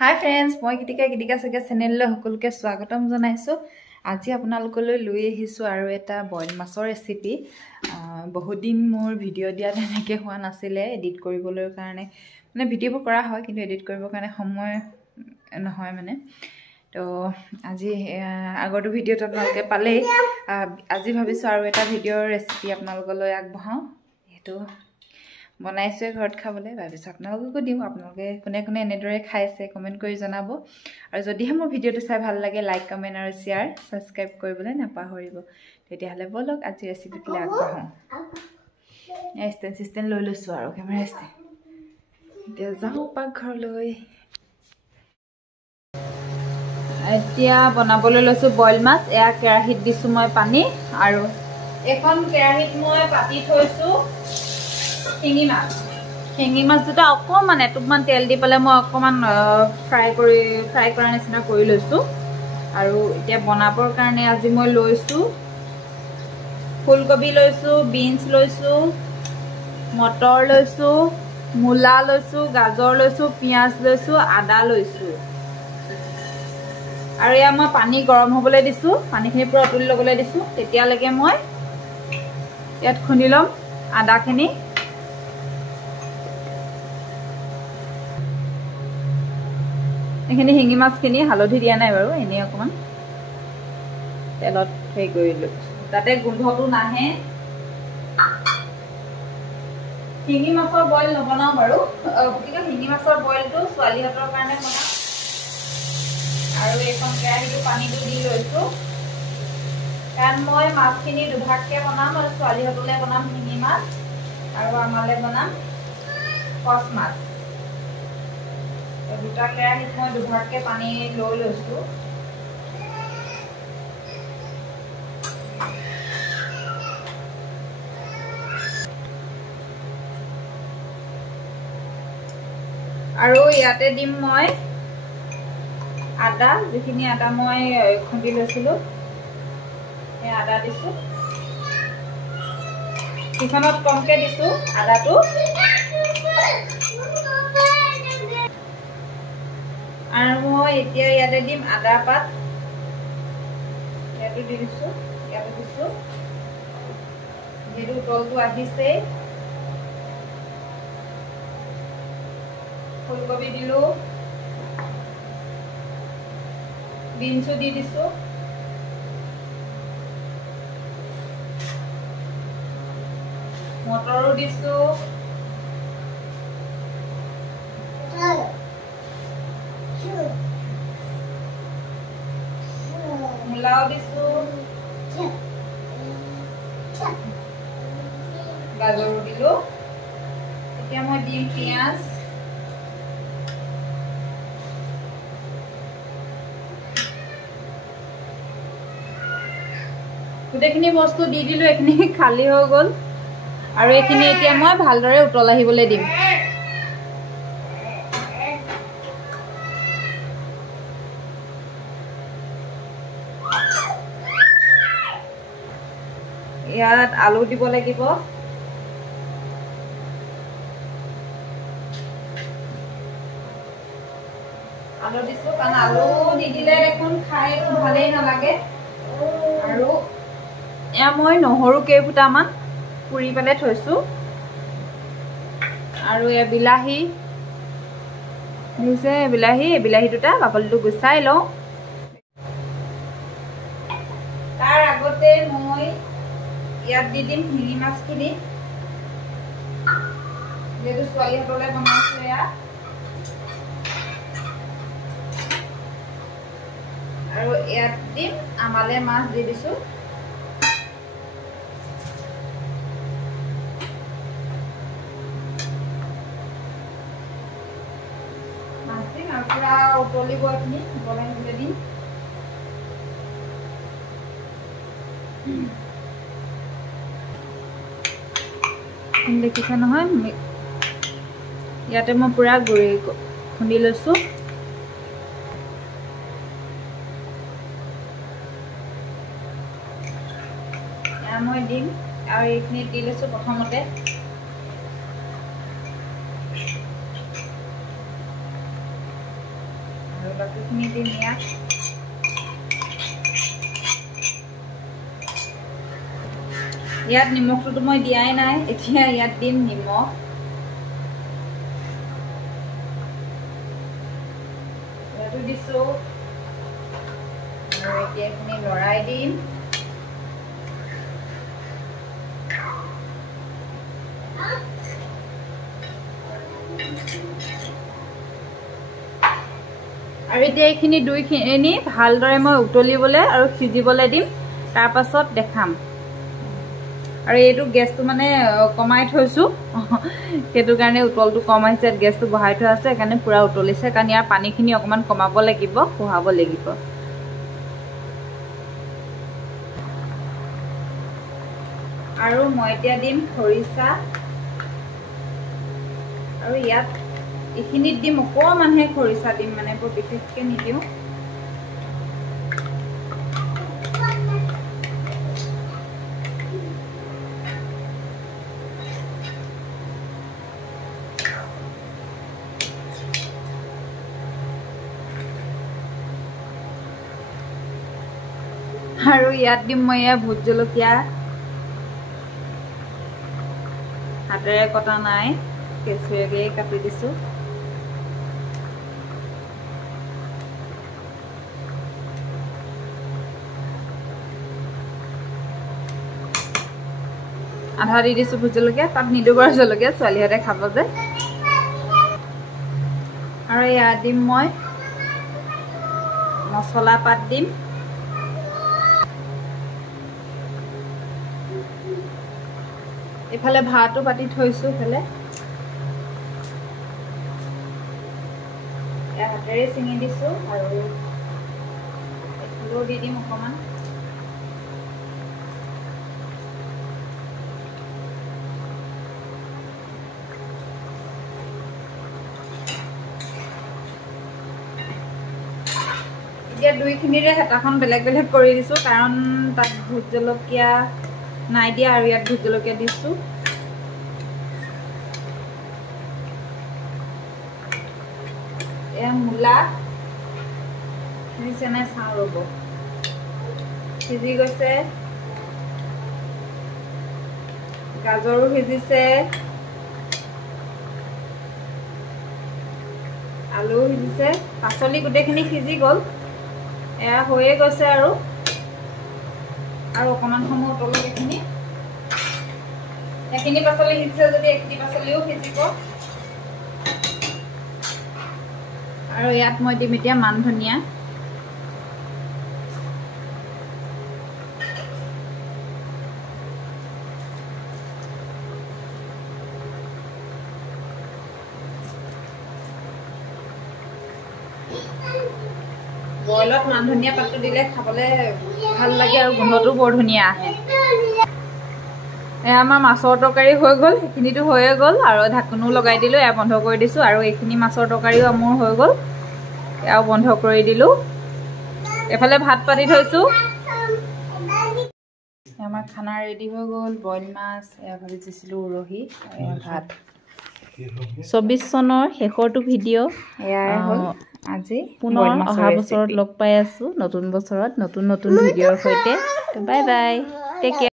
Hi friends, মই গীতিকা সগে চেনেললৈ সকলোকে স্বাগতম জনাইছো। আজি আপোনালোকলৈ লৈ আহিছো আৰু এটা বইল মাছৰ ৰেচিপি। বহুত দিন মোৰ ভিডিঅ' দিয়া তেনেকৈ হোৱা নাছিলে এডিট কৰিবলৈ কাৰণে। মানে ভিডিঅ'বোৰ কৰা হয় কিন্তু এডিট কৰিবৰ কাৰণে সময় নহয় মানে। তো আজি আগৰটো ভিডিঅ'টো আপোনালোকে পালেই। আজি ভাবিছো আৰু এটা ভিডিঅ'ৰ ৰেচিপি আপোনালোকলৈ আগবঢ়াওঁ। এটো বনাইছে ঘৰত খাবলৈ ভাবিছো আপোনালোককো দিও। আপোনালোকে কোনে কোনে এনেদৰে খাইছে কমেন্ট কৰি জনাব। আৰু যদিহে মোৰ ভিডিঅ'টো চাই ভাল লাগে লাইক কমেন্ট আৰু শেয়াৰ সাবস্ক্ৰাইব কৰিবলৈ নাপাহৰিব। তেতিয়াহলে বলক আজি ৰেচিপিটো আগবঢ়াওঁ। ষ্টেণ্ড লৈ লৈছো আৰু কেমেৰা ষ্টেণ্ড। এতিয়া যাওঁ পাকঘৰলৈ। এতিয়া বনাবলৈ লৈছো বইল মাছ। এয়া কেৰাহীত দিছো মই পানী আৰু এখন কেৰাহীত মই পাতি থৈছো শিঙি মাছ দুটা অকমান এটুকমান তেল দি পেলাই মই অকমান ফ্ৰাই কৰা নিচিনা কৰি লৈছো। আৰু এতিয়া বনাবৰ কাৰণে আজি মই লৈছো ফুলকবি লৈছো, বিনছ লৈছো, মটৰ লৈছো, মূলা লৈছো, গাজৰ লৈছো, পিয়াজ লৈছো, আদা লৈছো। আৰু এয়া মই পানী গৰম হ'বলৈ দিছো। পানীখিনি পুৰা উতলি ল'বলৈ দিছো। তেতিয়ালৈকে মই ইয়াত খুন্দি ল'ম আদাখিনি। এইখিনি শিঙি মাছখিনি হালধি দিয়া নাই বাৰু, এনেই অকমান তেলত হেৰি কৰিলো যাতে গোন্ধটো নাহে। শিঙি মাছৰ বইল নবনাও বাৰু, গতিকে শিঙি মাছৰ বইলটো ছোৱালীহঁতৰ কাৰণে বনাম। আৰু এইখন কেৰাহীটো পানীটো দি লৈছো কাৰণ মই মাছখিনি দুভাগকে বনাম। আৰু ছোৱালীহঁতলৈ বনাম শিঙি মাছ আৰু আমালৈ বনাম কচ মাছ। দুটা কেৰাহীত মই দুভাগকে পানী লৈ লৈছো। আৰু ইয়াতে দিম মই আদা, যিখিনি আদা মই খুন্দি লৈছিলো সেই আদা দিছো। কিখনত কমকে দিছো আদাটো। আৰু মই এতিয়া ইয়াতে দিম আদা পাত। ইয়াতে দি দিছো, ইয়াতে দিছো। যিহেতু উতলটো আহিছে। ফুলকবি দিলো, বিনছো দি দিছো, মটৰো দিছো, মূলাও দিছো, গাজৰো দিলো। এতিয়া মই দিম পিয়াজ, গোটেইখিনি বস্তু দি দিলো। এইখিনি খালী হৈ গ'ল আৰু এইখিনি এতিয়া মই ভালদৰে উতল আহিবলৈ দিম। ইয়াত আলু দিব লাগিব। আলু দিছো কাৰণ আলু নিদিলে দেখোন খাই ভালেই নালাগে। আৰু এয়া মই নহৰু কেইফুটামান পুৰি পেলাই থৈছো। আৰু এয়া বিলাহী দিছে, বিলাহী দুটা বাকলিটো গুচাই লওঁ। তাৰ আগতে মই ইয়াত দি দিম শিঙি মাছখিনি, যিহেতু ছোৱালীহঁতলৈ বনাইছো। এয়া আৰু ইয়াত দিম আমালে মাছ দি দিছো। মাছ দিম আৰু পুৰা উতলিব। এইখিনি উতলাই দিলে দিম। দেখিছে নহয়, ইয়াতে মই পুৰা গুড়ি খুন্দি লৈছো। মই দিম আৰু এইখিনি দি লৈছো প্ৰথমতে। বাকীখিনি দিম ইয়াত ইয়াত নিমখটো মই দিয়াই নাই এতিয়া ইয়াত দিম নিমখ ইয়াতো দিছো আৰু এতিয়া এইখিনি লৰাই দিম আৰু এতিয়া এইখিনি দুইখিনি ভালদৰে মই উতলিবলৈ আৰু সিজিবলৈ দিম তাৰ পাছত দেখাম আৰু এইটো গেছটো মানে কমাই থৈছো সেইটো কাৰণে উতলটো কম আহিছে গেছটো বহাই থোৱা আছে সেইকাৰণে পুৰা উতলিছে কাৰণ ইয়াৰ পানীখিনি অকমান কমাব লাগিব খুৱাব লাগিব আৰু মই এতিয়া দিম খৰিচা আৰু ইয়াত এইখিনিত দিম অকণমানহে খৰিচা দিম মানে বৰ বিশেষকৈ নিদিওঁ আৰু ইয়াত দিম মই এয়া ভোট জলকীয়া হাতেৰে কটা নাই কেঁচুৱাকে কাটি দিছো আধা দি দিছো ভোট জলকীয়া তাত নিদো বাৰু জলকীয়া ছোৱালীহঁতে খাব যে আৰু ইয়াত দিম মই মছলা পাত দিম এফালে ভাতটো পাতি থৈছো এফালে এয়া হাতেৰে চিঙি দিছো আৰু এইফালেও দি দিম অকণমান এতিয়া দুইখিনিৰে হেতাখন বেলেগ বেলেগ কৰি দিছো কাৰণ তাত ভোট জলকীয়া নাই দিয়া আৰু ইয়াত ভোট জলকীয়া দিছো এয়া মূলা সিজিছে নাই চাওঁ ৰ'ব সিজি গৈছে গাজৰো সিজিছে আলু সিজিছে পাচলি গোটেইখিনি সিজি গ'ল এয়া হৈয়ে গৈছে আৰু অকণমান সময় উতলক এইখিনি পাচলি সিজিছে যদি এইখিনি পাচলিও সিজিব আৰু ইয়াত মই দিম এতিয়া মান ধনিয়া বইলত মান ধনিয়া পাতটো দিলে খাবলৈ ভাল লাগে আৰু গোন্ধটো বৰ ধুনীয়া আহে এয়া আমাৰ মাছৰ তৰকাৰী হৈ গ'ল সেইখিনিতো হৈয়ে গ'ল আৰু ঢাকনো লগাই দিলোঁ এয়া বন্ধ কৰি দিছোঁ আৰু এইখিনি মাছৰ তৰকাৰীও মোৰ হৈ গ'ল এয়াও বন্ধ কৰি দিলোঁ এফালে ভাত পাতি থৈছোঁ আমাৰ খানা ৰেডি হৈ গ'ল বইল মাছ এয়া ভাজিছিলোঁ উৰহি ভাত 24 চনৰ শেষৰটো ভিডিঅ' এয়াই হ'ল আজি পুনৰ অহা বছৰত লগ পাই আছোঁ নতুন বছৰত নতুন নতুন ভিডিঅ'ৰ সৈতে বাই বাই টেক কেয়াৰ